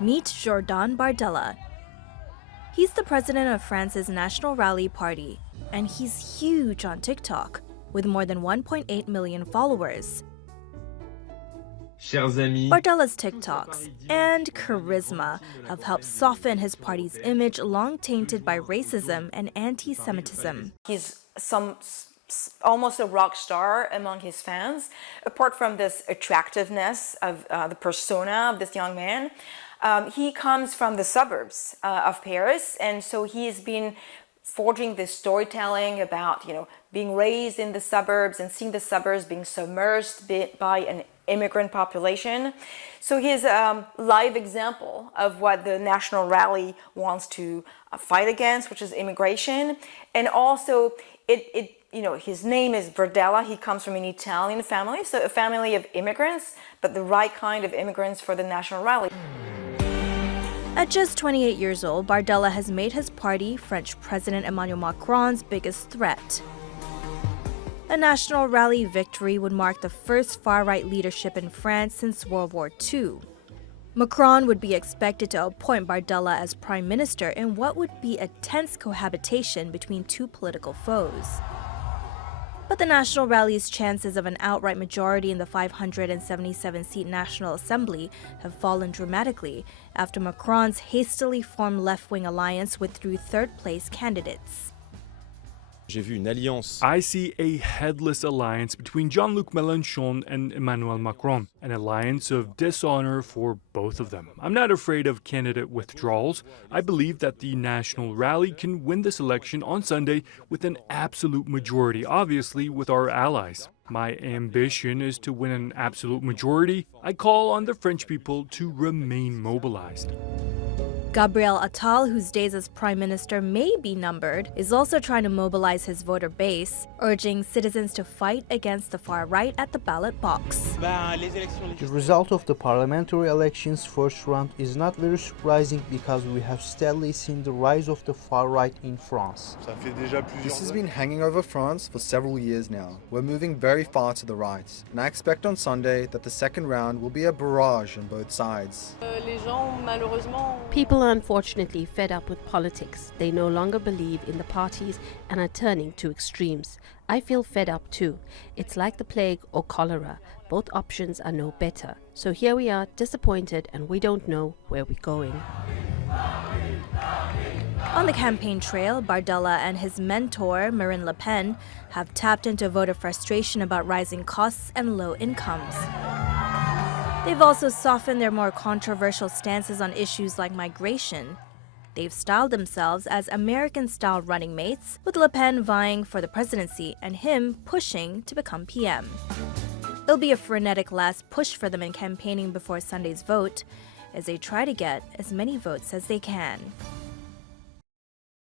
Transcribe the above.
Meet Jordan Bardella. He's the president of France's National Rally Party, and he's huge on TikTok, with more than 1.8 million followers. Chers amis, Bardella's TikToks and charisma have helped soften his party's image long tainted by racism and anti-Semitism. He's almost a rock star among his fans. Apart from this attractiveness of the persona of this young man, he comes from the suburbs of Paris, and so he's been forging this storytelling about, being raised in the suburbs and seeing the suburbs being submerged by an immigrant population. So he's a live example of what the National Rally wants to fight against, which is immigration. And also, his name is Bardella. He comes from an Italian family, so a family of immigrants, but the right kind of immigrants for the National Rally. At just 28 years old, Bardella has made his party French President Emmanuel Macron's biggest threat. A National Rally victory would mark the first far-right leadership in France since World War II. Macron would be expected to appoint Bardella as prime minister in what would be a tense cohabitation between two political foes. But the National Rally's chances of an outright majority in the 577-seat National Assembly have fallen dramatically after Macron's hastily formed left-wing alliance withdrew third-place candidates. I see a headless alliance between Jean-Luc Mélenchon and Emmanuel Macron, an alliance of dishonor for both of them. I'm not afraid of candidate withdrawals. I believe that the National Rally can win this election on Sunday with an absolute majority, obviously with our allies. My ambition is to win an absolute majority. I call on the French people to remain mobilized. Gabriel Attal, whose days as prime minister may be numbered, is also trying to mobilize his voter base, urging citizens to fight against the far right at the ballot box. The result of the parliamentary elections first round is not very surprising because we have steadily seen the rise of the far right in France. This has been hanging over France for several years now. We're moving very far to the right, and I expect on Sunday that the second round will be a barrage on both sides. People are unfortunately fed up with politics. They no longer believe in the parties and are turning to extremes. I feel fed up too. It's like the plague or cholera. Both options are no better. So here we are, disappointed, and we don't know where we're going. On the campaign trail, Bardella and his mentor, Marine Le Pen, have tapped into voter frustration about rising costs and low incomes. They've also softened their more controversial stances on issues like migration. They've styled themselves as American-style running mates, with Le Pen vying for the presidency and him pushing to become PM. It'll be a frenetic last push for them in campaigning before Sunday's vote, as they try to get as many votes as they can.